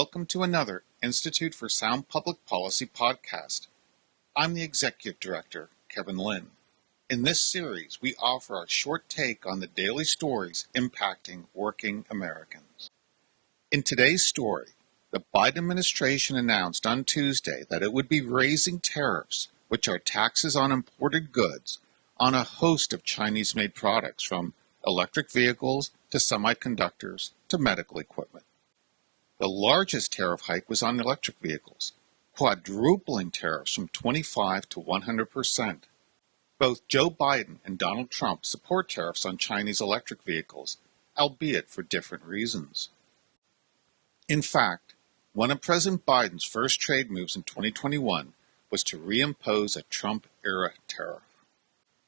welcome to another Institute for Sound Public Policy podcast. I'm the Executive Director, Kevin Lynn. In this series, we offer our short take on the daily stories impacting working Americans. In today's story, the Biden administration announced on Tuesday that it would be raising tariffs, which are taxes on imported goods, on a host of Chinese-made products, from electric vehicles to semiconductors to medical equipment. The largest tariff hike was on electric vehicles, quadrupling tariffs from 25% to 100%. Both Joe Biden and Donald Trump support tariffs on Chinese electric vehicles, albeit for different reasons. In fact, one of President Biden's first trade moves in 2021 was to reimpose a Trump-era tariff.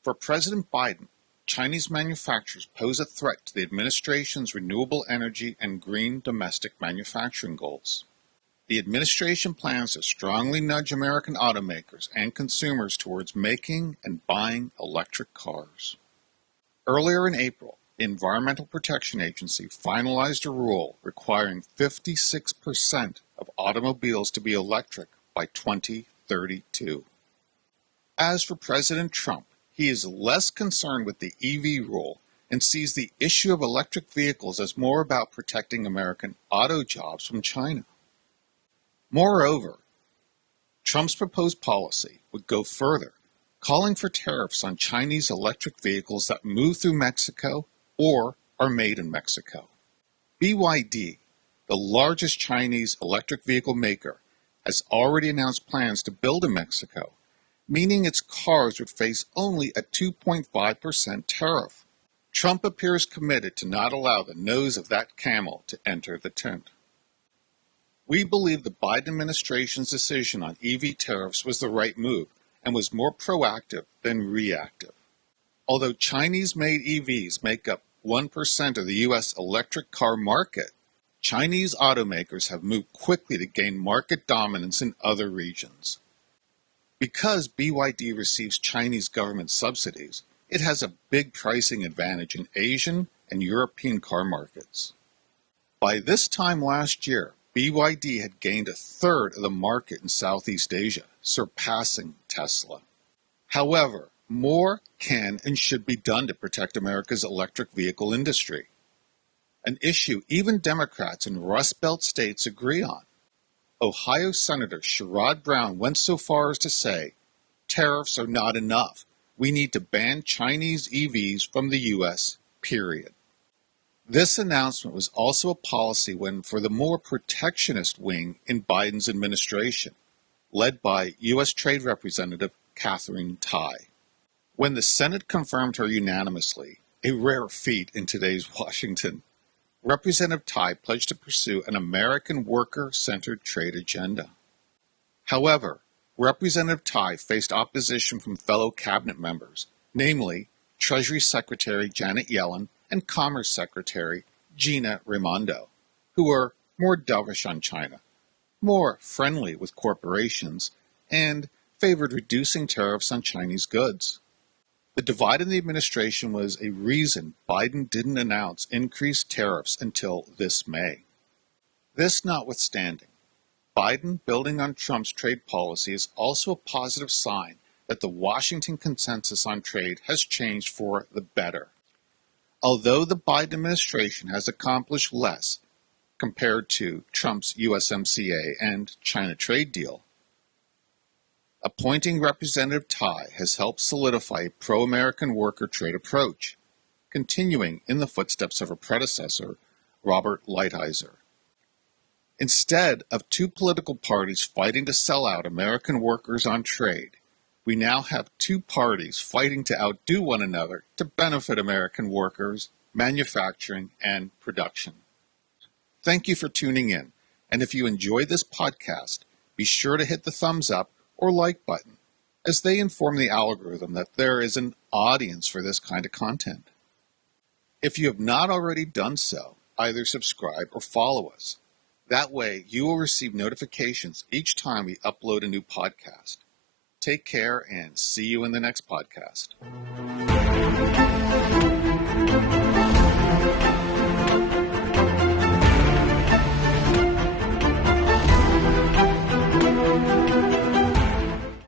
For President Biden, Chinese manufacturers pose a threat to the administration's renewable energy and green domestic manufacturing goals. The administration plans to strongly nudge American automakers and consumers towards making and buying electric cars. Earlier in April, the Environmental Protection Agency finalized a rule requiring 56% of automobiles to be electric by 2032. As for President Trump, he is less concerned with the EV rule and sees the issue of electric vehicles as more about protecting American auto jobs from China. Moreover, Trump's proposed policy would go further, calling for tariffs on Chinese electric vehicles that move through Mexico or are made in Mexico. BYD, the largest Chinese electric vehicle maker, has already announced plans to build in Mexico, meaning its cars would face only a 2.5% tariff. Trump appears committed to not allow the nose of that camel to enter the tent. We believe the Biden administration's decision on EV tariffs was the right move and was more proactive than reactive. Although Chinese-made EVs make up 1% of the U.S. electric car market, Chinese automakers have moved quickly to gain market dominance in other regions. Because BYD receives Chinese government subsidies, it has a big pricing advantage in Asian and European car markets. By this time last year, BYD had gained a third of the market in Southeast Asia, surpassing Tesla. However, more can and should be done to protect America's electric vehicle industry, an issue even Democrats in Rust Belt states agree on. Ohio Senator Sherrod Brown went so far as to say, "Tariffs are not enough. We need to ban Chinese EVs from the U.S., period." This announcement was also a policy win for the more protectionist wing in Biden's administration, led by U.S. Trade Representative Katherine Tai. When the Senate confirmed her unanimously, a rare feat in today's Washington, Representative Tai pledged to pursue an American worker-centered trade agenda. However, Representative Tai faced opposition from fellow cabinet members, namely Treasury Secretary Janet Yellen and Commerce Secretary Gina Raimondo, who were more dovish on China, more friendly with corporations, and favored reducing tariffs on Chinese goods. The divide in the administration was a reason Biden didn't announce increased tariffs until this May. This notwithstanding, Biden building on Trump's trade policy is also a positive sign that the Washington consensus on trade has changed for the better. Although the Biden administration has accomplished less compared to Trump's USMCA and China trade deal, appointing Representative Tai has helped solidify a pro-American worker trade approach, continuing in the footsteps of her predecessor, Robert Lighthizer. Instead of two political parties fighting to sell out American workers on trade, we now have two parties fighting to outdo one another to benefit American workers, manufacturing, and production. Thank you for tuning in, and if you enjoyed this podcast, be sure to hit the thumbs up or like button, as they inform the algorithm that there is an audience for this kind of content. If you have not already done so, either subscribe or follow us. That way, you will receive notifications each time we upload a new podcast. Take care and see you in the next podcast.